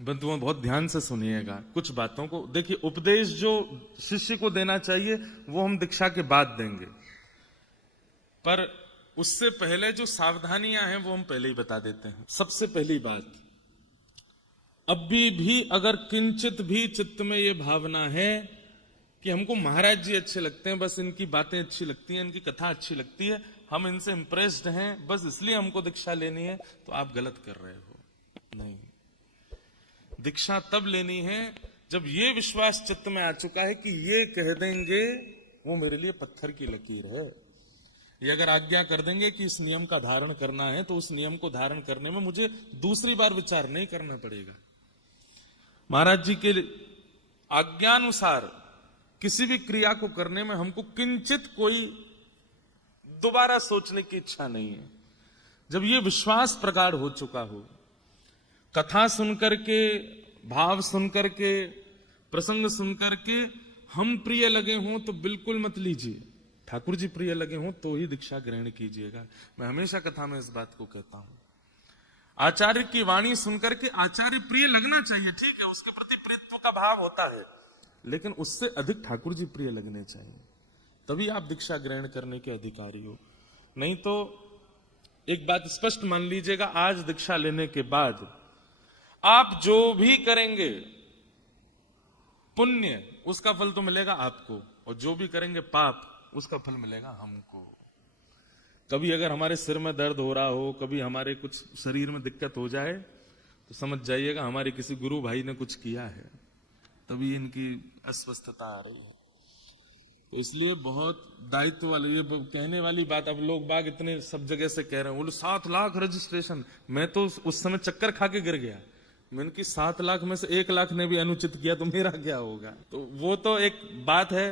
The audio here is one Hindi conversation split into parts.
बंधुओं बहुत ध्यान से सुनिएगा कुछ बातों को। देखिए, उपदेश जो शिष्य को देना चाहिए वो हम दीक्षा के बाद देंगे, पर उससे पहले जो सावधानियां हैं वो हम पहले ही बता देते हैं। सबसे पहली बात, अभी भी अगर किंचित भी चित्त में ये भावना है कि हमको महाराज जी अच्छे लगते हैं, बस इनकी बातें अच्छी लगती हैं, इनकी कथा अच्छी लगती है, हम इनसे इंप्रेस्ड हैं, बस इसलिए हमको दीक्षा लेनी है, तो आप गलत कर रहे हो। नहीं, दीक्षा तब लेनी है जब ये विश्वास चित्त में आ चुका है कि ये कह देंगे वो मेरे लिए पत्थर की लकीर है। ये अगर आज्ञा कर देंगे कि इस नियम का धारण करना है, तो उस नियम को धारण करने में मुझे दूसरी बार विचार नहीं करना पड़ेगा। महाराज जी के आज्ञानुसार किसी भी क्रिया को करने में हमको किंचित कोई दोबारा सोचने की इच्छा नहीं है। जब ये विश्वास प्रगाढ़ हो चुका हो, कथा सुनकर के, भाव सुनकर के, प्रसंग सुनकर के हम प्रिय लगे हों तो बिल्कुल मत लीजिए। ठाकुर जी प्रिय लगे हों तो ही दीक्षा ग्रहण कीजिएगा। मैं हमेशा कथा में इस बात को कहता हूं। आचार्य की वाणी सुनकर के आचार्य प्रिय लगना चाहिए, ठीक है, उसके प्रति प्रियत्व का भाव होता है, लेकिन उससे अधिक ठाकुर जी प्रिय लगने चाहिए, तभी आप दीक्षा ग्रहण करने के अधिकारी हो। नहीं तो एक बात स्पष्ट मान लीजिएगा, आज दीक्षा लेने के बाद आप जो भी करेंगे पुण्य उसका फल तो मिलेगा आपको, और जो भी करेंगे पाप उसका फल मिलेगा हमको। कभी अगर हमारे सिर में दर्द हो रहा हो, कभी हमारे कुछ शरीर में दिक्कत हो जाए, तो समझ जाइएगा हमारे किसी गुरु भाई ने कुछ किया है, तभी इनकी अस्वस्थता आ रही है। तो इसलिए बहुत दायित्व वाली ये कहने वाली बात, अब लोग बाग इतने सब जगह से कह रहे हैं, बोले 7 लाख रजिस्ट्रेशन। मैं तो उस समय चक्कर खा के गिर गया। मैंने कि 7 लाख में से 1 लाख ने भी अनुचित किया तो मेरा क्या होगा। तो वो तो एक बात है।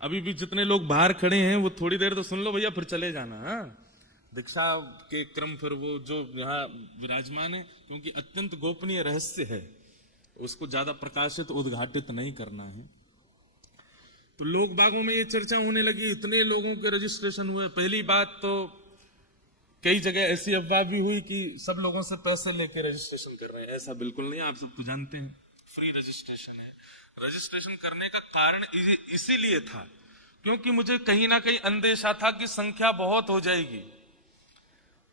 अभी भी जितने लोग बाहर खड़े हैं वो थोड़ी देर तो सुन लो भैया, फिर चले जाना। हाँ, दीक्षा के क्रम फिर वो जो यहाँ विराजमान है, क्योंकि अत्यंत गोपनीय रहस्य है, उसको ज्यादा प्रकाशित उद्घाटित नहीं करना है। तो लोग बागों में ये चर्चा होने लगी, इतने लोगों के रजिस्ट्रेशन हुए। पहली बात तो कई जगह ऐसी अफवाह भी हुई कि सब लोगों से पैसे लेके रजिस्ट्रेशन कर रहे हैं। ऐसा बिल्कुल नहीं, आप सबको जानते हैं, फ्री रजिस्ट्रेशन है। रजिस्ट्रेशन करने का कारण इसीलिए था क्योंकि मुझे कहीं ना कहीं अंदेशा था कि संख्या बहुत हो जाएगी,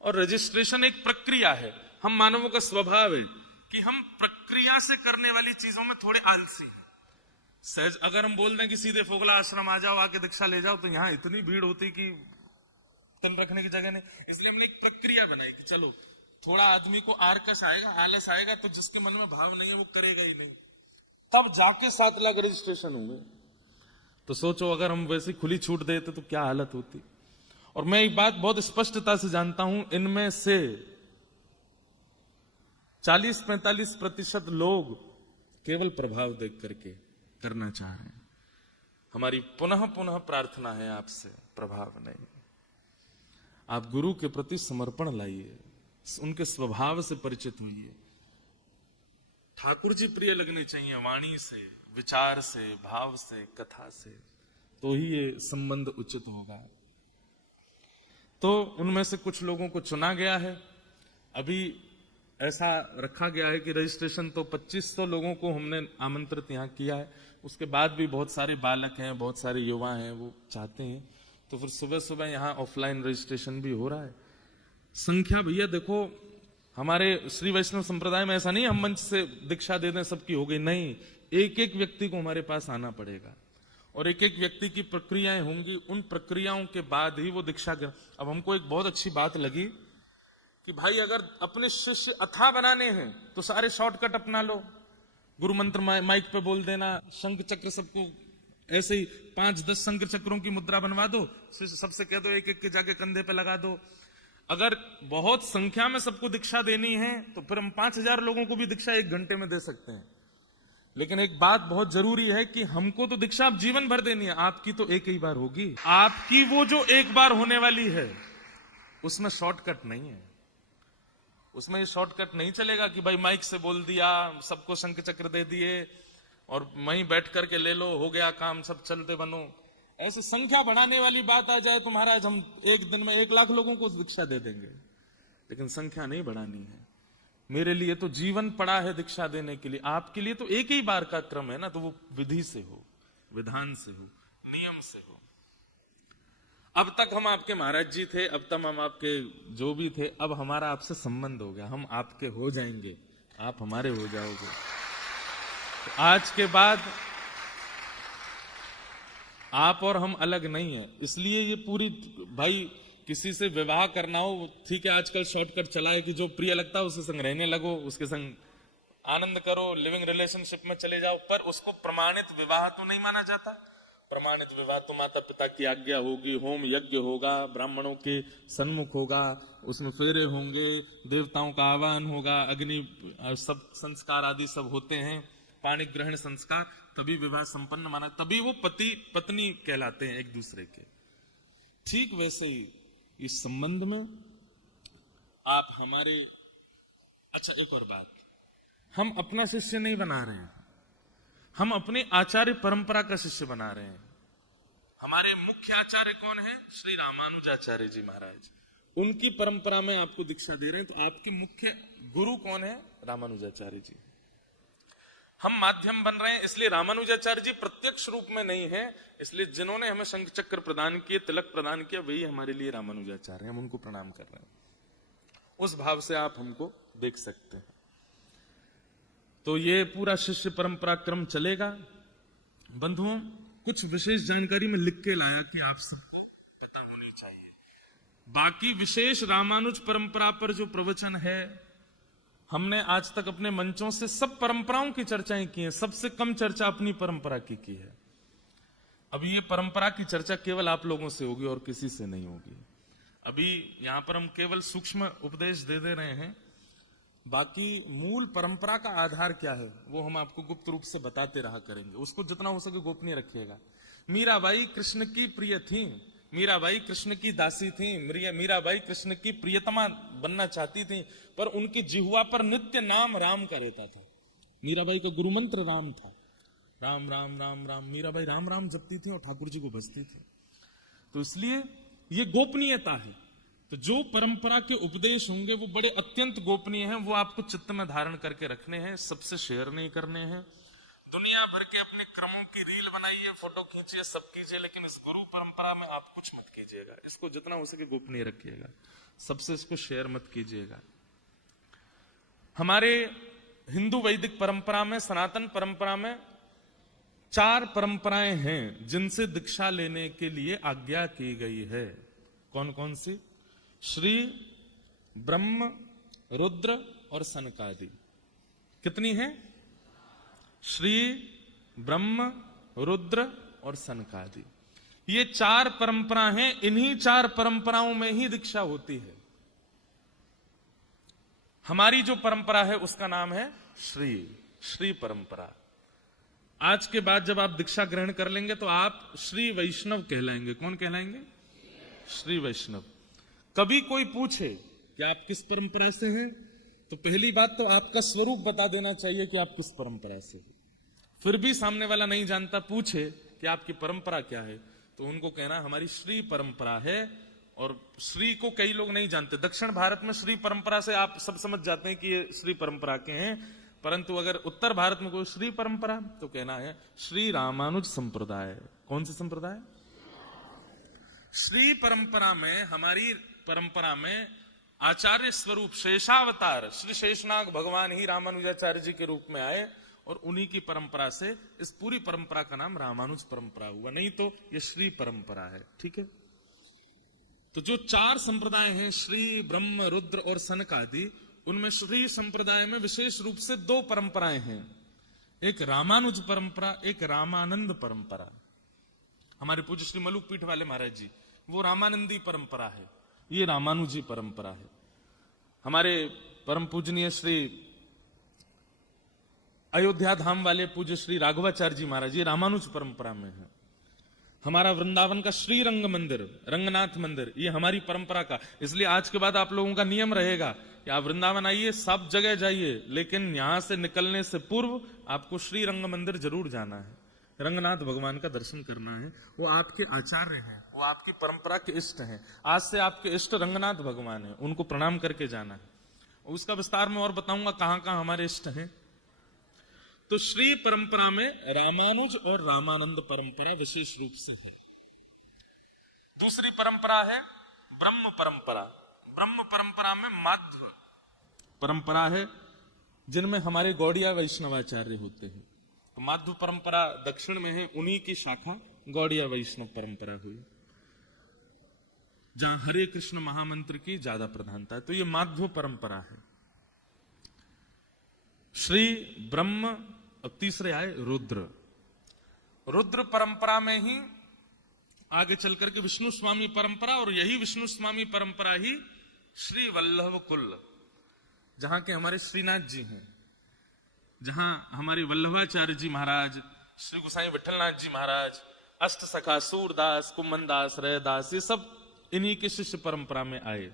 और रजिस्ट्रेशन एक प्रक्रिया है। हम मानवों का स्वभाव है कि हम प्रक्रिया से करने वाली चीजों में थोड़े आलसी हैं। सहज अगर हम बोल दें कि सीधे फोगला आश्रम आ जाओ, आके दीक्षा ले जाओ, तो यहाँ इतनी भीड़ होती कि तल रखने की जगह नहीं। इसलिए हमने एक प्रक्रिया बनाई कि चलो थोड़ा आदमी को आरकस आएगा, आलस आएगा, तो जिसके मन में भाव नहीं है वो करेगा ही नहीं। तब जाके 7 लाख रजिस्ट्रेशन हुए। तो सोचो अगर हम वैसी खुली छूट देते तो क्या हालत होती। और मैं एक बात बहुत स्पष्टता से जानता हूं, इनमें से 40-45% लोग केवल प्रभाव देख करके करना चाह रहे हैं। हमारी पुनः पुनः प्रार्थना है आपसे, प्रभाव नहीं। आप गुरु के प्रति समर्पण लाइए, उनके स्वभाव से परिचित होइए। ठाकुर जी प्रिय लगने चाहिए, वाणी से, विचार से, भाव से, कथा से, तो ही ये संबंध उचित होगा। तो उनमें से कुछ लोगों को चुना गया है। अभी ऐसा रखा गया है कि रजिस्ट्रेशन तो 2500 लोगों को हमने आमंत्रित यहाँ किया है। उसके बाद भी बहुत सारे बालक हैं, बहुत सारे युवा हैं, वो चाहते हैं, तो फिर सुबह सुबह यहाँ ऑफलाइन रजिस्ट्रेशन भी हो रहा है। संख्या भैया देखो, हमारे श्री वैष्णव संप्रदाय में ऐसा नहीं हम मंच से दीक्षा दे दें सबकी हो गई, नहीं। एक एक व्यक्ति को हमारे पास आना पड़ेगा, और एक एक व्यक्ति की प्रक्रियाएं होंगी। उन प्रक्रियाओं के बाद ही वो दीक्षा। अब हमको एक बहुत अच्छी बात लगी कि भाई अगर अपने शिष्य अथाह बनाने हैं तो सारे शॉर्टकट अपना लो। गुरु मंत्र माइक पे बोल देना, शंख चक्र सबको ऐसे ही 5-10 शंख चक्रों की मुद्रा बनवा दो, सबसे कह दो एक एक के जाके कंधे पे लगा दो। अगर बहुत संख्या में सबको दीक्षा देनी है तो फिर हम 5000 लोगों को भी दीक्षा 1 घंटे में दे सकते हैं। लेकिन एक बात बहुत जरूरी है कि हमको तो दीक्षा आप जीवन भर देनी है, आपकी तो एक ही बार होगी। आपकी वो जो एक बार होने वाली है उसमें शॉर्टकट नहीं है। उसमें ये शॉर्टकट नहीं चलेगा कि भाई माइक से बोल दिया, सबको शंख चक्र दे दिए और वहीं बैठ करके ले लो, हो गया काम, सब चलते बनो। ऐसे संख्या बढ़ाने वाली बात आ जाए तो महाराज हम एक दिन में 1 लाख लोगों को दीक्षा दे देंगे, लेकिन संख्या नहीं बढ़ानी है। मेरे लिए तो जीवन पड़ा है दीक्षा देने के लिए, आपके लिए तो एक ही बार का क्रम है ना, तो वो विधि से हो, विधान से हो, नियम से हो। अब तक हम आपके महाराज जी थे, अब तक हम आपके जो भी थे, अब हमारा आपसे संबंध हो गया, हम आपके हो जाएंगे, आप हमारे हो जाओगे। तो आज के बाद आप और हम अलग नहीं है। इसलिए ये पूरी, भाई किसी से विवाह करना हो, ठीक है, आजकल शॉर्टकट चला है कि जो प्रिय लगता है उसके संग रहने लगो, उसके संग आनंद करो, लिविंग रिलेशनशिप में चले जाओ, पर उसको प्रमाणित विवाह तो नहीं माना जाता। प्रमाणित विवाह तो माता पिता की आज्ञा होगी, होम यज्ञ होगा, ब्राह्मणों के सन्मुख होगा, उसमें फेरे होंगे, देवताओं का आह्वान होगा, अग्नि सब संस्कार आदि सब होते हैं, पाणी ग्रहण संस्कार, तभी विवाह संपन्न माना, तभी वो पति पत्नी कहलाते हैं एक दूसरे के। ठीक वैसे ही इस संबंध में आप हमारे, अच्छा एक और बात, हम अपना शिष्य नहीं बना रहे हैं, हम अपने आचार्य परंपरा का शिष्य बना रहे हैं। हमारे मुख्य आचार्य कौन है? श्री रामानुजाचार्य जी महाराज, उनकी परंपरा में आपको दीक्षा दे रहे हैं। तो आपके मुख्य गुरु कौन है? रामानुजाचार्य जी। हम माध्यम बन रहे हैं, इसलिए रामानुजाचार्य जी प्रत्यक्ष रूप में नहीं है, इसलिए जिन्होंने हमें शंख चक्र प्रदान किए, तिलक प्रदान किया, वही हमारे लिए रामानुजाचार्य हैं, हम उनको प्रणाम कर रहे हैं। उस भाव से आप हमको देख सकते हैं। तो ये पूरा शिष्य परंपरा क्रम चलेगा। बंधुओं, कुछ विशेष जानकारी में लिख के लाया कि आप सबको पता होनी चाहिए। बाकी विशेष रामानुज परंपरा पर जो प्रवचन है, हमने आज तक अपने मंचों से सब परंपराओं की चर्चाएं की हैं, सबसे कम चर्चा अपनी परंपरा की है। अभी ये परंपरा की चर्चा केवल आप लोगों से होगी और किसी से नहीं होगी। अभी यहां पर हम केवल सूक्ष्म उपदेश दे रहे हैं, बाकी मूल परंपरा का आधार क्या है वो हम आपको गुप्त रूप से बताते रहा करेंगे। उसको जितना हो सके गोपनीय रखिएगा। मीराबाई कृष्ण की प्रिय थी, मीराबाई कृष्ण की दासी थी, मीराबाई कृष्ण की प्रियतमा बनना चाहती थी, पर उनकी जिह्वा पर नित्य नाम राम का रहता था। मीराबाई का गुरु मंत्र राम था, राम राम राम राम। मीराबाई राम राम जपती थी और ठाकुर जी को बसती थी। तो इसलिए ये गोपनीयता है। तो जो परंपरा के उपदेश होंगे वो बड़े अत्यंत गोपनीय हैं, वो आपको चित्त में धारण करके रखने हैं, सबसे शेयर नहीं करने हैं। दुनिया भर के अपने क्रमों की रील बनाइए, फोटो खींचिए, सब कीजिए, लेकिन इस गुरु परंपरा में आप कुछ मत कीजिएगा। इसको जितना हो सके गोपनीय रखिएगा, सबसे इसको शेयर मत कीजिएगा। हमारे हिंदू वैदिक परंपरा में, सनातन परंपरा में 4 परंपराएं हैं जिनसे दीक्षा लेने के लिए आज्ञा की गई है। कौन कौन सी? श्री, ब्रह्म, रुद्र और सनकादि। कितनी है? श्री, ब्रह्म, रुद्र और सनकादि। ये 4 परंपरा हैं। इन्हीं 4 परंपराओं में ही दीक्षा होती है। हमारी जो परंपरा है उसका नाम है श्री परंपरा। आज के बाद जब आप दीक्षा ग्रहण कर लेंगे तो आप श्री वैष्णव कहलाएंगे। कौन कहलाएंगे? श्री वैष्णव। कभी कोई पूछे कि आप किस परंपरा से हैं, तो पहली बात तो आपका स्वरूप बता देना चाहिए कि आप किस परंपरा से हैं। फिर भी सामने वाला नहीं जानता, पूछे कि आपकी परंपरा क्या है, तो उनको कहना हमारी श्री परंपरा है। और श्री को कई लोग नहीं जानते। दक्षिण भारत में श्री परंपरा से आप सब समझ जाते हैं कि ये श्री परंपरा के हैं, परंतु अगर उत्तर भारत में कोई श्री परंपरा, तो कहना है श्री रामानुज संप्रदाय। कौन सी संप्रदाय? श्री परंपरा में, हमारी परंपरा में आचार्य स्वरूप शेषावतार श्री शेषनाग भगवान ही रामानुजाचार्य जी के रूप में आए, और उन्हीं की परंपरा से इस पूरी परंपरा का नाम रामानुज परंपरा हुआ, नहीं तो ये श्री परंपरा है। ठीक है। तो जो 4 संप्रदाय हैं, श्री, ब्रह्म, रुद्र और सनकादि, उनमें श्री संप्रदाय में विशेष रूप से 2 परंपराएं हैं। एक रामानुज परंपरा, एक रामानंद परंपरा। हमारे पूज्य श्री मलुक पीठ वाले महाराज जी, वो रामानंदी परंपरा है, ये रामानुजी परंपरा है। हमारे परम पूजनीय श्री अयोध्या धाम वाले पूज्य श्री राघवाचार्य जी महाराज, ये रामानुज परंपरा में है। हमारा वृंदावन का श्री रंग मंदिर, रंगनाथ मंदिर, ये हमारी परंपरा का। इसलिए आज के बाद आप लोगों का नियम रहेगा कि आप वृंदावन आइए, सब जगह जाइए, लेकिन यहां से निकलने से पूर्व आपको श्री रंग मंदिर जरूर जाना है, रंगनाथ भगवान का दर्शन करना है। वो आपके आचार्य हैं, वो आपकी परंपरा के इष्ट हैं। आज से आपके इष्ट रंगनाथ भगवान हैं, उनको प्रणाम करके जाना है। उसका विस्तार में और बताऊंगा कहां कहां हमारे इष्ट हैं। तो श्री परंपरा में रामानुज और रामानंद परंपरा विशेष रूप से है। दूसरी परंपरा है ब्रह्म परंपरा। ब्रह्म परंपरा में माध्व परंपरा है, जिनमें हमारे गौड़िया वैष्णवाचार्य होते हैं। तो माध्व परंपरा दक्षिण में है, उन्हीं की शाखा गौड़िया वैष्णव परंपरा हुई, जहां हरे कृष्ण महामंत्र की ज्यादा प्रधानता है। तो ये माध्व परंपरा है। श्री ब्रह्म, अब तीसरे आए रुद्र। रुद्र परंपरा में ही आगे चलकर के विष्णु स्वामी परंपरा, और यही विष्णु स्वामी परंपरा ही श्री वल्लभ कुल, जहां के हमारे श्रीनाथ जी हैं, जहां हमारे वल्लभाचार्य जी महाराज, श्री गोसाई विठलनाथ जी महाराज, अष्ट सखा सूरदास, कुमनदास, रैदास, ये सब इन्हीं के शिष्य परंपरा में आए।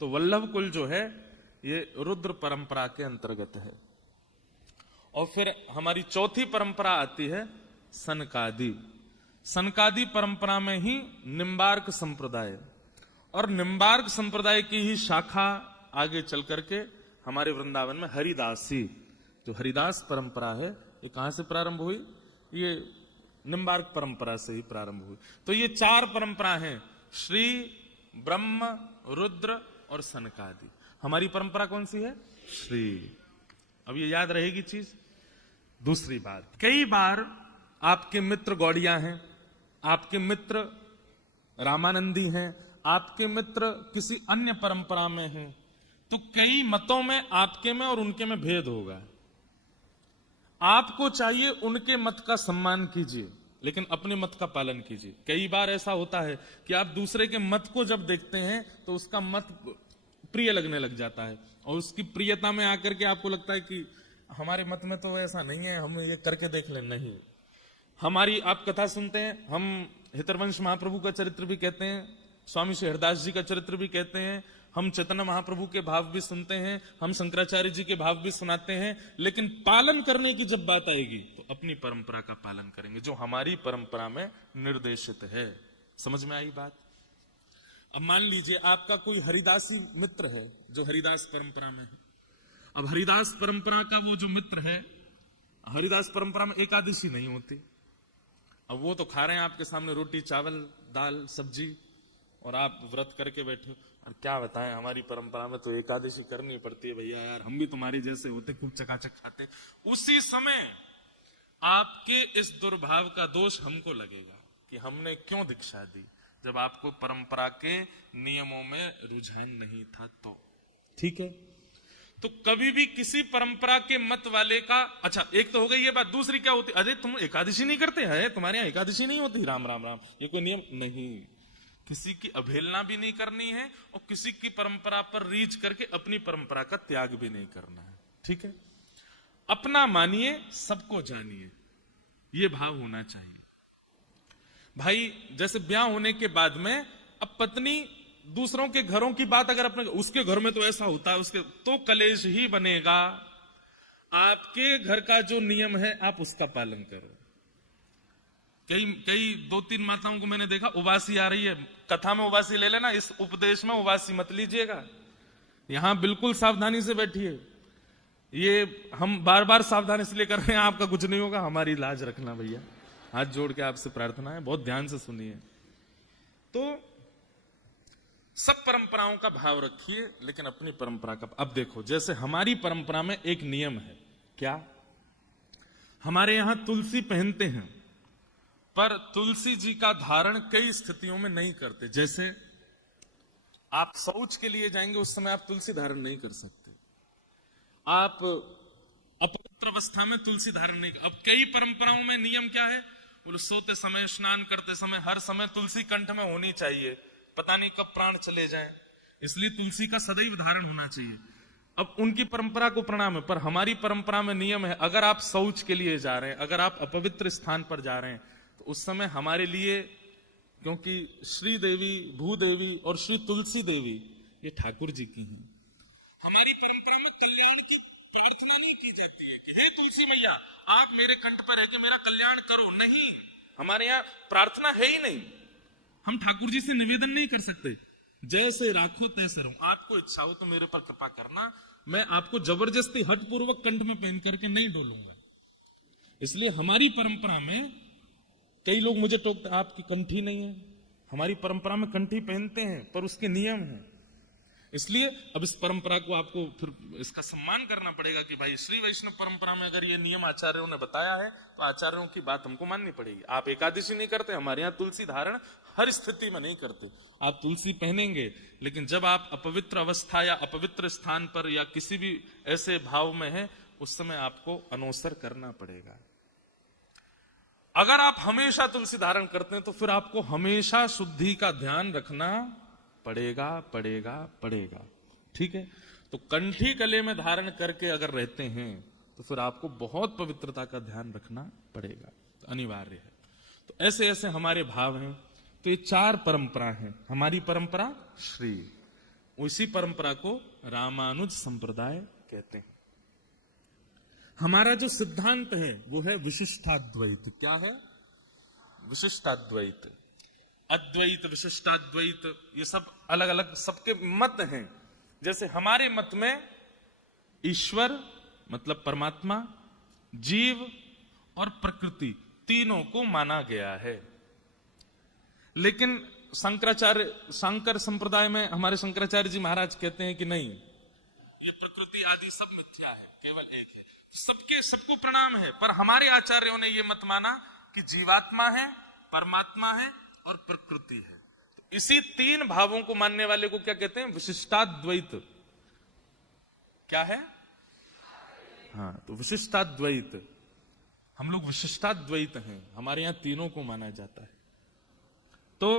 तो वल्लभ कुल जो है ये रुद्र परंपरा के अंतर्गत है। और फिर हमारी चौथी परंपरा आती है सनकादि। सनकादि परंपरा में ही निम्बार्क संप्रदाय, और निम्बार्क संप्रदाय की ही शाखा आगे चल करके हमारे वृंदावन में हरिदासी, जो हरिदास परंपरा है, ये कहां से प्रारंभ हुई? ये निम्बार्क परंपरा से ही प्रारंभ हुई। तो ये चार परंपरा हैं, श्री, ब्रह्म, रुद्र और सनकादि। हमारी परंपरा कौन सी है? श्री। अब ये याद रहेगी चीज। दूसरी बात, कई बार आपके मित्र गौड़िया हैं, आपके मित्र रामानंदी हैं, आपके मित्र किसी अन्य परंपरा में हैं, तो कई मतों में आपके में और उनके में भेद होगा। आपको चाहिए उनके मत का सम्मान कीजिए, लेकिन अपने मत का पालन कीजिए। कई बार ऐसा होता है कि आप दूसरे के मत को जब देखते हैं तो उसका मत प्रिय लगने लग जाता है, और उसकी प्रियता में आकर के आपको लगता है कि हमारे मत में तो ऐसा नहीं है, हम ये करके देख लें। नहीं, हमारी आप कथा सुनते हैं, हम हितरवंश महाप्रभु का चरित्र भी कहते हैं, स्वामी श्री हरदास जी का चरित्र भी कहते हैं, हम चैतन्य महाप्रभु के भाव भी सुनते हैं, हम शंकराचार्य जी के भाव भी सुनाते हैं, लेकिन पालन करने की जब बात आएगी तो अपनी परंपरा का पालन करेंगे, जो हमारी परंपरा में निर्देशित है। समझ में आई बात? अब मान लीजिए आपका कोई हरिदासी मित्र है जो हरिदास परंपरा में है। अब हरिदास परंपरा का वो जो मित्र है, हरिदास परंपरा में एकादशी नहीं होती। अब वो तो खा रहे हैं आपके सामने रोटी, चावल, दाल, सब्जी, और आप व्रत करके बैठे हो। और क्या बताएं, हमारी परंपरा में तो एकादशी करनी पड़ती है भैया, यार हम भी तुम्हारी जैसे होते, खूब चकाचक खाते। उसी समय आपके इस दुर्भाव का दोष हमको लगेगा कि हमने क्यों दीक्षा दी, जब आपको परंपरा के नियमों में रुझान नहीं था। तो ठीक है, तो कभी भी किसी परंपरा के मत वाले का, अच्छा एक तो हो गई ये बात। दूसरी क्या होती? अरे तुम एकादशी नहीं करते हैं, तुम्हारे यहाँ एकादशी नहीं होती? राम राम राम, ये कोई नियम नहीं। किसी की अवहेलना भी नहीं करनी है, और किसी की परंपरा पर रीझ करके अपनी परंपरा का त्याग भी नहीं करना है। ठीक है, अपना मानिए, सबको जानिए, ये भाव होना चाहिए। भाई जैसे ब्याह होने के बाद में अब पत्नी दूसरों के घरों की बात अगर अपने, उसके घर में तो ऐसा होता है, उसके तो कलेश ही बनेगा। आपके घर का जो नियम है आप उसका पालन करो। कई 2-3 माताओं को मैंने देखा, उबासी आ रही है, कथा में उबासी ले लेना, इस उपदेश में उबासी मत लीजिएगा। यहां बिल्कुल सावधानी से बैठिए। ये हम बार बार सावधानी इसलिए कर रहे हैं, आपका कुछ नहीं होगा, हमारी लाज रखना भैया, हाथ जोड़ के आपसे प्रार्थना है, बहुत ध्यान से सुनिए। तो सब परंपराओं का भाव रखिए, लेकिन अपनी परंपरा का। अब देखो, जैसे हमारी परंपरा में एक नियम है, क्या? हमारे यहां तुलसी पहनते हैं, पर तुलसी जी का धारण कई स्थितियों में नहीं करते। जैसे आप शौच के लिए जाएंगे, उस समय आप तुलसी धारण नहीं कर सकते। आप अपवित्र अवस्था में तुलसी धारण नहीं। अब कई परंपराओं में नियम क्या है? बोले सोते समय, स्नान करते समय, हर समय तुलसी कंठ में होनी चाहिए, पता नहीं कब प्राण चले जाएं, इसलिए तुलसी का सदैव धारण होना चाहिए। अब उनकी परंपरा को प्रणाम है, पर हमारी परंपरा में नियम है, अगर आप शौच के लिए जा रहे हैं, अगर आप अपवित्र स्थान पर जा रहे हैं, तो उस समय हमारे लिए, क्योंकि श्री देवी, भूदेवी और श्री तुलसी देवी ये ठाकुर जी की हैं, हमारी परंपरा में कल्याण की प्रार्थना नहीं की जाती है कि हे तुलसी मैया आप मेरे कंठ पर रह के मेरा कल्याण करो। नहीं, हमारे यहाँ प्रार्थना है ही नहीं। हम ठाकुर जी से निवेदन नहीं कर सकते, जैसे राखो तैसे रहो, आपको इच्छा हो तो मेरे पर कृपा करना, मैं आपको जबरदस्ती हठपूर्वक कंठ में पहन करके नहीं डोलूंगा। इसलिए हमारी परंपरा में कई लोग मुझे टोकते, आपकी कंठी नहीं है। हमारी परंपरा में कंठी पहनते हैं, पर उसके नियम हैं। इसलिए अब इस परंपरा को आपको फिर इसका सम्मान करना पड़ेगा कि भाई श्री वैष्णव परंपरा में अगर ये नियम आचार्यों ने बताया है तो आचार्यों की बात हमको माननी पड़ेगी। आप एकादशी नहीं करते, हमारे यहाँ तुलसी धारण हर स्थिति में नहीं करते। आप तुलसी पहनेंगे, लेकिन जब आप अपवित्र अवस्था या अपवित्र स्थान पर या किसी भी ऐसे भाव में है, उस समय आपको अनोसर करना पड़ेगा। अगर आप हमेशा तुलसी धारण करते हैं तो फिर आपको हमेशा शुद्धि का ध्यान रखना पड़ेगा पड़ेगा पड़ेगा। ठीक है, तो कंठी गले में धारण करके अगर रहते हैं तो फिर आपको बहुत पवित्रता का ध्यान रखना पड़ेगा, तो अनिवार्य है। तो ऐसे ऐसे हमारे भाव हैं। तो ये 4 परंपरा हैं। हमारी परंपरा श्री, उसी परंपरा को रामानुज संप्रदाय कहते हैं। हमारा जो सिद्धांत है वो है विशिष्टाद्वैत। क्या है? विशिष्टाद्वैत। अद्वैत, विशिष्टाद्वैत, ये सब अलग अलग सबके मत हैं। जैसे हमारे मत में ईश्वर मतलब परमात्मा, जीव और प्रकृति तीनों को माना गया है। लेकिन शंकर संप्रदाय में हमारे शंकराचार्य जी महाराज कहते हैं कि नहीं, ये प्रकृति आदि सब मिथ्या है, केवल एक है। सबको प्रणाम है, पर हमारे आचार्यों ने यह मत माना कि जीवात्मा है, परमात्मा है और प्रकृति है। तो इसी 3 भावों को मानने वाले को क्या कहते हैं? विशिष्टाद्वैत। क्या है? हाँ, तो विशिष्टाद्वैत। हम लोग विशिष्टाद्वैत हैं, हमारे यहां तीनों को माना जाता है। तो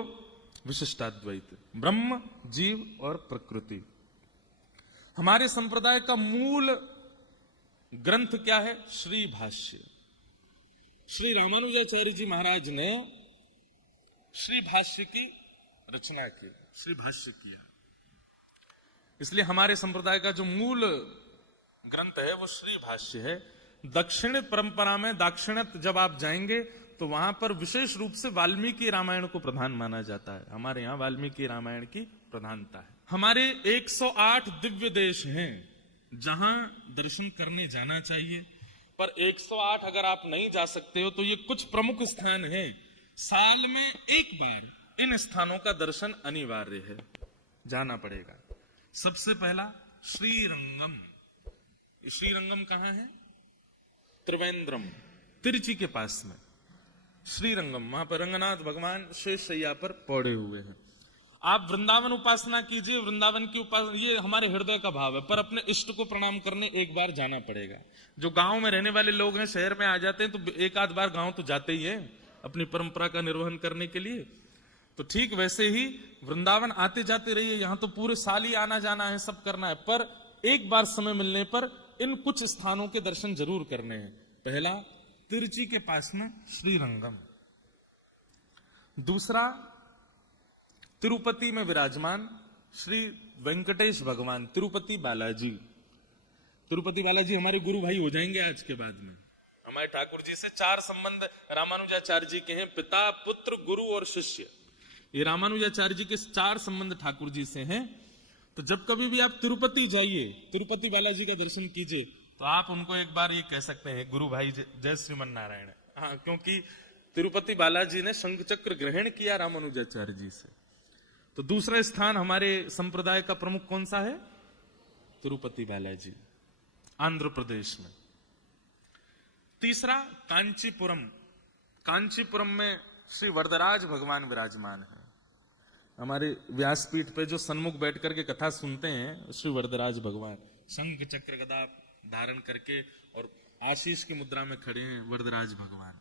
विशिष्टाद्वैत, ब्रह्म, जीव और प्रकृति। हमारे संप्रदाय का मूल ग्रंथ क्या है? श्री भाष्य। श्री रामानुजाचार्य जी महाराज ने श्री भाष्य की रचना की, श्री भाष्य किया। इसलिए हमारे संप्रदाय का जो मूल ग्रंथ है वो श्री भाष्य है। दक्षिण परंपरा में दाक्षिणात्य जब आप जाएंगे तो वहां पर विशेष रूप से वाल्मीकि रामायण को प्रधान माना जाता है। हमारे यहां वाल्मीकि रामायण की प्रधानता है। हमारे 108 दिव्य देश हैं जहां दर्शन करने जाना चाहिए, पर 108 अगर आप नहीं जा सकते हो तो ये कुछ प्रमुख स्थान है। साल में एक बार इन स्थानों का दर्शन अनिवार्य है, जाना पड़ेगा। सबसे पहला श्रीरंगम। श्रीरंगम कहां है? त्रिवेंद्रम, तिरुचि के पास में श्रीरंगम। वहां पर रंगनाथ भगवान शेष शैया पर पौड़े हुए हैं। आप वृंदावन उपासना कीजिए, वृंदावन की उपासना, ये हमारे हृदय का भाव है, पर अपने इष्ट को प्रणाम करने एक बार जाना पड़ेगा। जो गांव में रहने वाले लोग हैं, शहर में आ जाते हैं तो एक आध बार गांव तो जाते ही हैं अपनी परंपरा का निर्वहन करने के लिए। तो ठीक वैसे ही वृंदावन आते जाते रहिए। यहां तो पूरे साल ही आना जाना है, सब करना है, पर एक बार समय मिलने पर इन कुछ स्थानों के दर्शन जरूर करने हैं। पहला तिरुचि के पास में श्रीरंगम। दूसरा तिरुपति में विराजमान श्री वेंकटेश भगवान, तिरुपति बालाजी। तिरुपति बालाजी हमारे गुरु भाई हो जाएंगे आज के बाद में। हमारे ठाकुर जी से 4 संबंध रामानुजाचार्य जी के हैं, पिता, पुत्र, गुरु और शिष्य। ये रामानुजाचार्य जी के 4 संबंध ठाकुर जी से हैं। तो जब कभी भी आप तिरुपति जाइए, तिरुपति बालाजी का दर्शन कीजिए, तो आप उनको एक बार ये कह सकते हैं, गुरु भाई जय श्रीमन नारायण। हाँ, क्योंकि तिरुपति बालाजी ने शंख चक्र ग्रहण किया रामानुजाचार्य जी से। तो दूसरा स्थान हमारे संप्रदाय का प्रमुख कौन सा है? तिरुपति बालाजी, आंध्र प्रदेश में। तीसरा कांचीपुरम। कांचीपुरम में श्री वरदराज भगवान विराजमान है। हमारे व्यासपीठ पे जो सन्मुख बैठ करके कथा सुनते हैं, श्री वरदराज भगवान शंख चक्र गदा धारण करके और आशीष की मुद्रा में खड़े हैं वरदराज भगवान।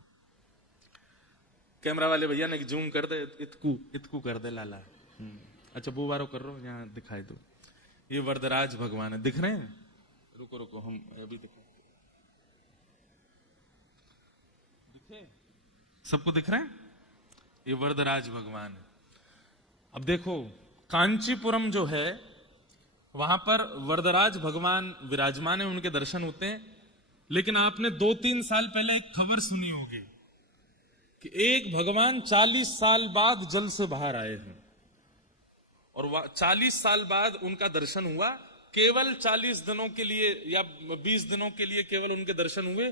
कैमरा वाले भैया ने जूम कर दे, इतकू कर दे लाला। अच्छा, वो बारो कर रहा, यहाँ दिखाई दो। ये वरदराज भगवान है, दिख रहे हैं? रुको रुको, हम अभी दिखे, सबको दिख रहे हैं? ये वरदराज भगवान है। अब देखो, कांचीपुरम जो है वहां पर वरदराज भगवान विराजमान है, उनके दर्शन होते हैं। लेकिन आपने 2-3 साल पहले एक खबर सुनी होगी कि एक भगवान 40 साल बाद जल से बाहर आए हैं और 40 साल बाद उनका दर्शन हुआ, केवल 40 दिनों के लिए या 20 दिनों के लिए केवल उनके दर्शन हुए,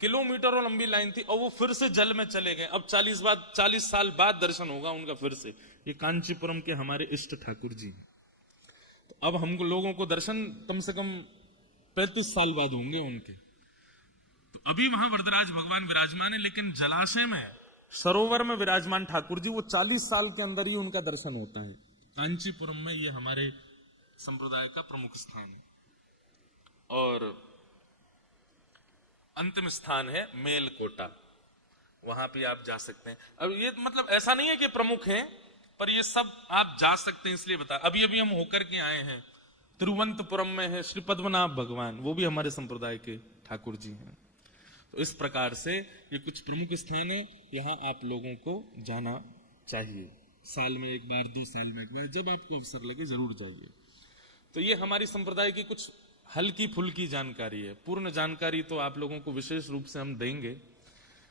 किलोमीटरों लंबी लाइन थी और वो फिर से जल में चले गए। अब 40 साल बाद दर्शन होगा उनका फिर से। ये कांचीपुरम के हमारे इष्ट ठाकुर जी। तो अब हमको लोगों को दर्शन कम से कम 35 साल बाद होंगे उनके। तो अभी वहां वरदराज भगवान विराजमान है, लेकिन जलाशय में, सरोवर में विराजमान ठाकुर जी, वो 40 साल के अंदर ही उनका दर्शन होता है। कांचीपुरम में ये हमारे संप्रदाय का प्रमुख स्थान है। और अंतिम स्थान है मेलकोटा, वहां भी आप जा सकते हैं। अब ये मतलब ऐसा नहीं है कि प्रमुख है, पर ये सब आप जा सकते हैं, इसलिए बता। अभी अभी हम होकर के आए हैं, तिरुवनंतपुरम में है श्री पद्मनाभ भगवान, वो भी हमारे संप्रदाय के ठाकुर जी हैं। तो इस प्रकार से ये कुछ प्रमुख स्थान है, यहाँ आप लोगों को जाना चाहिए। साल में एक बार, 2 साल में एक बार, जब आपको अवसर लगे जरूर जाइए। तो ये हमारी संप्रदाय की कुछ हल्की फुल्की जानकारी है। पूर्ण जानकारी तो आप लोगों को विशेष रूप से हम देंगे।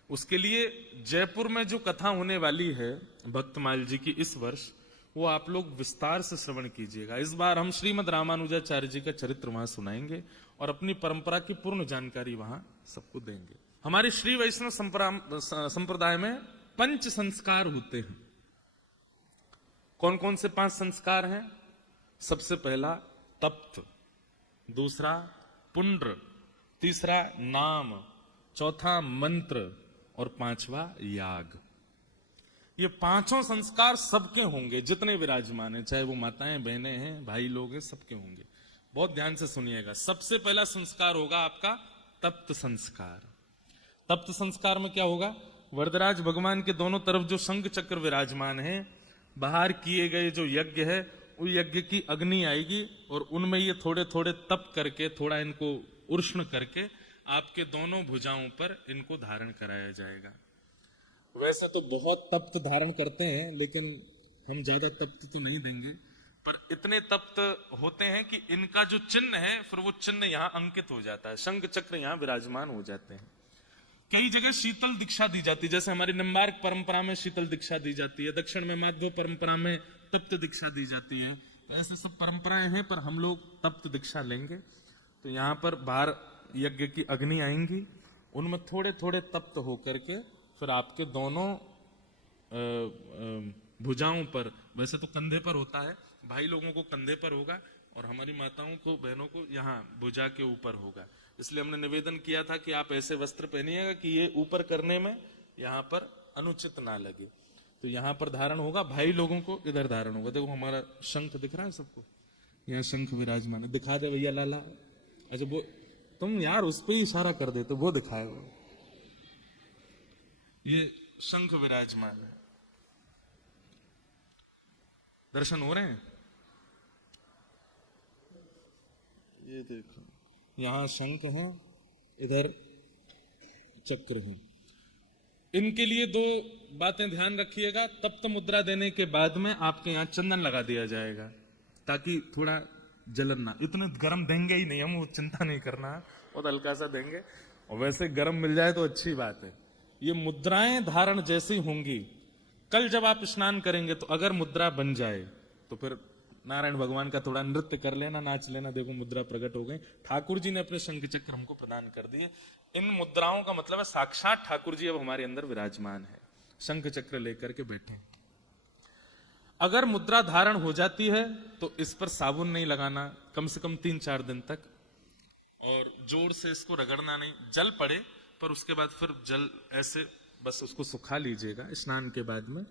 उसके लिए जयपुर में जो कथा होने वाली है भक्तमाल जी की इस वर्ष, वो आप लोग विस्तार से श्रवण कीजिएगा। इस बार हम श्रीमद रामानुजाचार्य जी का चरित्र वहां सुनाएंगे और अपनी परंपरा की पूर्ण जानकारी वहां सबको देंगे। हमारे श्री वैष्णव संप्रदाय में 5 संस्कार होते हैं। कौन कौन से 5 संस्कार हैं? सबसे पहला तप्त, दूसरा पुंड्र, तीसरा नाम, चौथा मंत्र और 5वां याग। ये 5 संस्कार सबके होंगे, जितने विराजमान हैं, चाहे वो माताएं, बहनें हैं, भाई लोग हैं, सबके होंगे। बहुत ध्यान से सुनिएगा। सबसे पहला संस्कार होगा आपका तप्त संस्कार। तप्त संस्कार में क्या होगा? वरदराज भगवान के दोनों तरफ जो शंख चक्र विराजमान है, बाहर किए गए जो यज्ञ है, वो यज्ञ की अग्नि आएगी और उनमें ये थोड़े थोड़े तप करके, थोड़ा इनको उष्ण करके आपके दोनों भुजाओं पर इनको धारण कराया जाएगा। वैसे तो बहुत तप्त धारण करते हैं, लेकिन हम ज्यादा तप्त तो नहीं देंगे, पर इतने तप्त होते हैं कि इनका जो चिन्ह है, फिर वो चिन्ह यहाँ अंकित हो जाता है, शंख चक्र यहाँ विराजमान हो जाते हैं। कई जगह शीतल दीक्षा दी जाती है, जैसे हमारी निम्बार्क परंपरा में शीतल दीक्षा दी जाती है, दक्षिण में माधव परंपरा में तप्त दीक्षा दी जाती है। ऐसे सब परंपराएं हैं, पर हम लोग तप्त दीक्षा लेंगे। तो यहाँ पर बाहर यज्ञ की अग्नि आएंगी, उनमें थोड़े थोड़े तप्त होकर के फिर आपके दोनों भुजाओं पर, वैसे तो कंधे पर होता है, भाई लोगों को कंधे पर होगा और हमारी माताओं को, बहनों को यहाँ भुजा के ऊपर होगा। इसलिए हमने निवेदन किया था कि आप ऐसे वस्त्र पहनिएगा कि ये ऊपर करने में यहाँ पर अनुचित ना लगे। तो यहाँ पर धारण होगा, भाई लोगों को इधर धारण होगा। देखो हमारा शंख दिख रहा है सबको, यहाँ शंख विराजमान है। दिखा दे भैया लाला। अच्छा वो तुम यार उस पर ही इशारा कर दे तो वो दिखाए। वो ये शंख विराजमान है, दर्शन हो रहे हैं? ये देखो यहां शंख है, इधर चक्र है। इनके लिए 2 बातें ध्यान रखिएगा। तप्त मुद्रा देने के बाद में आपके यहाँ चंदन लगा दिया जाएगा, ताकि थोड़ा जलन ना। इतने गर्म देंगे ही नहीं हम, वो चिंता नहीं करना, बहुत हल्का सा देंगे। और वैसे गर्म मिल जाए तो अच्छी बात है। ये मुद्राएं धारण जैसी होंगी, कल जब आप स्नान करेंगे तो अगर मुद्रा बन जाए तो फिर नारायण भगवान का थोड़ा नृत्य कर लेना, नाच लेना। देखो मुद्रा प्रकट हो गई, ठाकुर जी ने अपने शंख चक्र हमको प्रदान कर दिए। इन मुद्राओं का मतलब है साक्षात ठाकुर जी अब हमारे अंदर विराजमान है, शंख चक्र लेकर के बैठे। अगर मुद्रा धारण हो जाती है तो इस पर साबुन नहीं लगाना कम से कम 3-4 दिन तक, और जोर से इसको रगड़ना नहीं। जल पड़े पर उसके बाद फिर जल ऐसे बस उसको सुखा लीजिएगा स्नान के बाद में,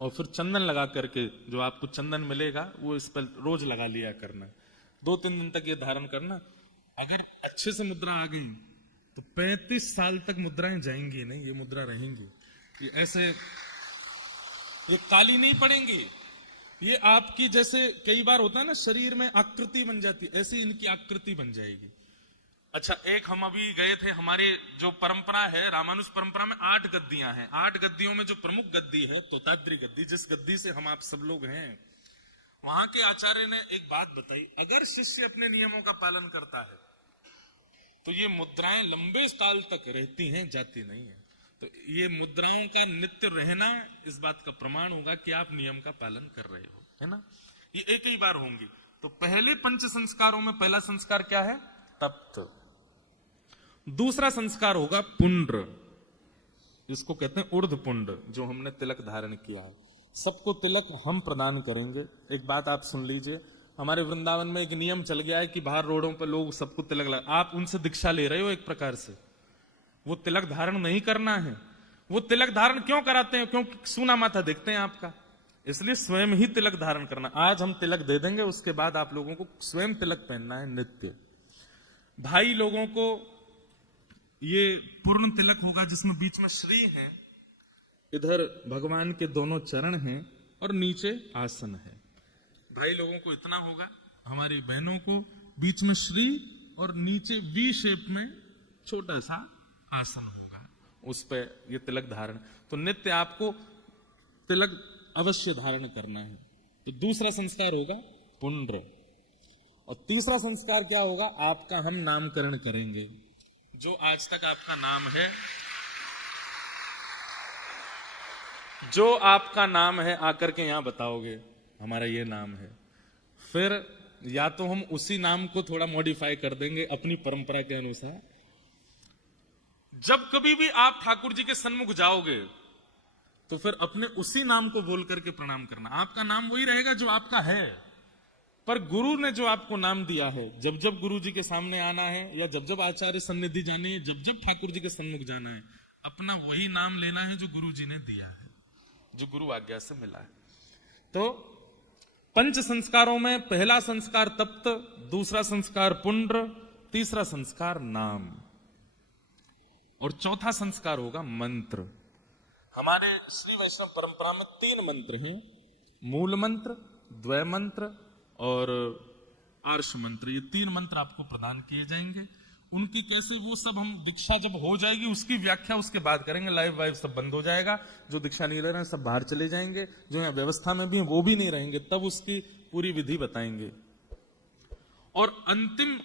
और फिर चंदन लगा करके, जो आपको चंदन मिलेगा वो इस पर रोज लगा लिया करना। 2-3 दिन तक ये धारण करना। अगर अच्छे से मुद्रा आ गई तो 35 साल तक मुद्राएं जाएंगी नहीं, ये मुद्रा रहेंगी। ये ऐसे ये काली नहीं पड़ेंगी। ये आपकी, जैसे कई बार होता है ना शरीर में आकृति बन जाती, ऐसी इनकी आकृति बन जाएगी। अच्छा, एक हम अभी गए थे, हमारे जो परंपरा है रामानुज परंपरा में 8 गद्दियां हैं। 8 गद्दियों में जो प्रमुख गद्दी है तोताद्री गद्दी, जिस गद्दी से हम आप सब लोग हैं, वहां के आचार्य ने एक बात बताई, अगर शिष्य अपने नियमों का पालन करता है तो ये मुद्राएं लंबे काल तक रहती हैं, जाती नहीं है। तो ये मुद्राओं का नित्य रहना इस बात का प्रमाण होगा कि आप नियम का पालन कर रहे हो, है ना। ये एक ही बार होंगी, तो पहले पंच संस्कारों में पहला संस्कार क्या है? तप्त। दूसरा संस्कार होगा पुंड्र, इसको कहते हैं ऊर्ध्व पुंड, जो हमने तिलक धारण किया है। सबको तिलक हम प्रदान करेंगे। एक बात आप सुन लीजिए, हमारे वृंदावन में एक नियम चल गया है कि बाहर रोडों पर लोग सबको तिलक लगा, आप उनसे दीक्षा ले रहे हो एक प्रकार से। वो तिलक धारण नहीं करना है। वो तिलक धारण क्यों कराते हैं? क्योंकि सूना माथा देखते हैं आपका, इसलिए स्वयं ही तिलक धारण करना। आज हम तिलक दे देंगे, उसके बाद आप लोगों को स्वयं तिलक पहनना है नित्य। भाई लोगों को ये पूर्ण तिलक होगा जिसमें बीच में श्री है, इधर भगवान के दोनों चरण हैं और नीचे आसन है। भाई लोगों को इतना होगा, हमारी बहनों को बीच में श्री और नीचे वी शेप में छोटा सा आसन होगा, उस पे ये तिलक धारण। तो नित्य आपको तिलक अवश्य धारण करना है। तो दूसरा संस्कार होगा पुंड्र। और तीसरा संस्कार क्या होगा? आपका हम नामकरण करेंगे। जो आज तक आपका नाम है, जो आपका नाम है आकर के यहां बताओगे हमारा ये नाम है। फिर या तो हम उसी नाम को थोड़ा मॉडिफाई कर देंगे अपनी परंपरा के अनुसार। जब कभी भी आप ठाकुर जी के सन्मुख जाओगे तो फिर अपने उसी नाम को बोल करके प्रणाम करना। आपका नाम वही रहेगा जो आपका है, पर गुरु ने जो आपको नाम दिया है, जब जब गुरु जी के सामने आना है या जब जब आचार्य सन्निधि जानी है, जब जब ठाकुर जी के सन्मुख जाना है, अपना वही नाम लेना है जो गुरु जी ने दिया है, जो गुरु आज्ञा से मिला है। तो पंच संस्कारों में पहला संस्कार तप्त, दूसरा संस्कार पुंड्र, तीसरा संस्कार नाम और चौथा संस्कार होगा मंत्र। हमारे श्री वैष्णव परंपरा में 3 मंत्र हैं, मूल मंत्र, द्वय मंत्र और आर्ष मंत्र। ये 3 मंत्र आपको प्रदान किए जाएंगे। उनकी कैसे, वो सब हम दीक्षा जब हो जाएगी उसकी व्याख्या उसके बाद करेंगे। लाइव वाइव सब बंद हो जाएगा, जो दीक्षा नहीं ले रहे हैं सब बाहर चले जाएंगे, जो यहाँ व्यवस्था में भी हैं वो भी नहीं रहेंगे, तब उसकी पूरी विधि बताएंगे। और अंतिम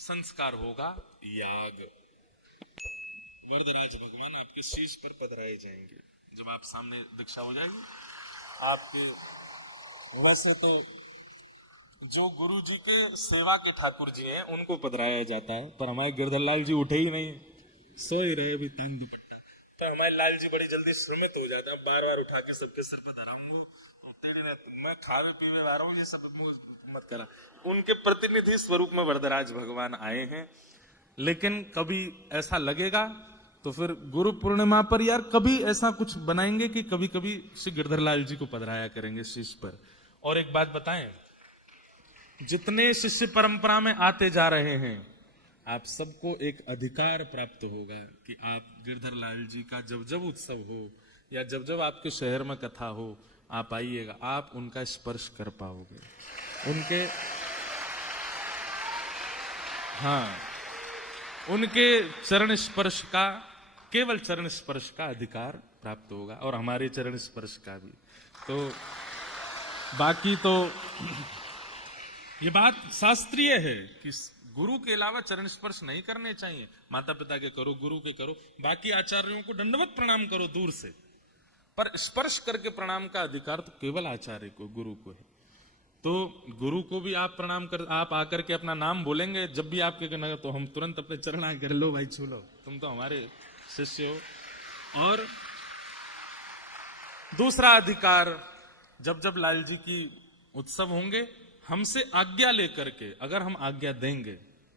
संस्कार होगा याग। वरदराज भगवान आपके शीश पर पधराए जाएंगे जब आप सामने दीक्षा हो जाएगी आपके। वैसे तो जो गुरु जी के सेवा के ठाकुर जी हैं उनको पधराया जाता है, पर हमारे गिरधर लाल जी उठे ही नहीं, सो ही रहे अभी तंग दुपट्टा। तो हमारे लाल जी बड़ी जल्दी श्रमित हो जाता है, बार बार उठा के सबके सिर पे धराऊंगा, मैं खावे पीवे वाला हूँ, ये सब मत करा। उनके प्रतिनिधि स्वरूप में वरदराज भगवान आए हैं। लेकिन कभी ऐसा लगेगा तो फिर गुरु पूर्णिमा पर यार कभी ऐसा कुछ बनाएंगे कि कभी कभी श्री गिरधर लाल जी को पधराया करेंगे शीश पर। और एक बात बताएं, जितने शिष्य परंपरा में आते जा रहे हैं आप सबको एक अधिकार प्राप्त होगा कि आप गिरधर लाल जी का जब जब उत्सव हो या जब जब आपके शहर में कथा हो आप आइएगा, आप उनका स्पर्श कर पाओगे, उनके उनके चरण स्पर्श का, केवल चरण स्पर्श का अधिकार प्राप्त होगा और हमारे चरण स्पर्श का भी। तो बाकी तो ये बात शास्त्रीय है कि गुरु के अलावा चरण स्पर्श नहीं करने चाहिए। माता पिता के करो, गुरु के करो, बाकी आचार्यों को दंडवत प्रणाम करो दूर से, पर स्पर्श करके प्रणाम का अधिकार तो केवल आचार्य को, गुरु को है। तो गुरु को भी आप प्रणाम कर, आप आकर के अपना नाम बोलेंगे जब भी आपके कहना, तो हम तुरंत अपने चरण आकर लो भाई छू लो, तुम तो हमारे शिष्य हो। और दूसरा अधिकार, जब जब लाल जी की उत्सव होंगे हमसे आज्ञा लेकर के, अगर हम आज्ञा देंगे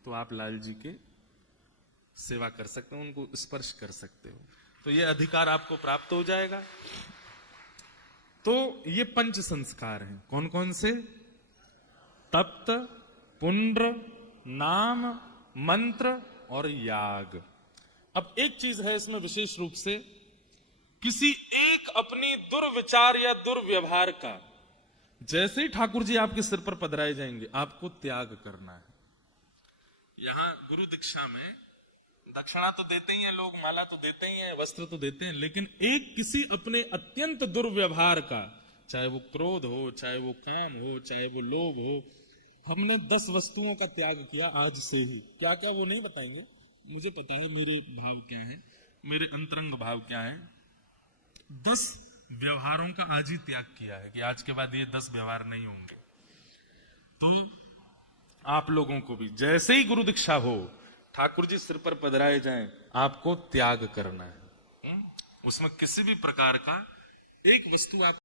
तो आप लाल जी के सेवा कर सकते हो, उनको स्पर्श कर सकते हो, तो ये अधिकार आपको प्राप्त हो जाएगा। तो ये पंच संस्कार हैं, कौन कौन से? तप्त, पुंड्र, नाम, मंत्र और याग। अब एक चीज है इसमें विशेष रूप से, किसी एक अपनी दुर्विचार या दुर्व्यवहार का जैसे ही ठाकुर जी आपके सिर पर पधराए जाएंगे आपको त्याग करना है। यहां गुरु दीक्षा में दक्षिणा तो देते ही हैं लोग, माला तो देते ही हैं, वस्त्र तो देते हैं, लेकिन एक किसी अपने अत्यंत दुर्व्यवहार का, चाहे वो क्रोध हो, चाहे वो काम हो, चाहे वो लोभ हो, हमने 10 वस्तुओं का त्याग किया आज से ही। क्या क्या वो नहीं बताएंगे, मुझे पता है मेरे भाव क्या है, मेरे अंतरंग भाव क्या है। 10 व्यवहारों का आज ही त्याग किया है कि आज के बाद ये 10 व्यवहार नहीं होंगे। तो आप लोगों को भी जैसे ही गुरु दीक्षा हो, ठाकुर जी सिर पर पधराए जाएं, आपको त्याग करना है। उसमें किसी भी प्रकार का एक वस्तु आप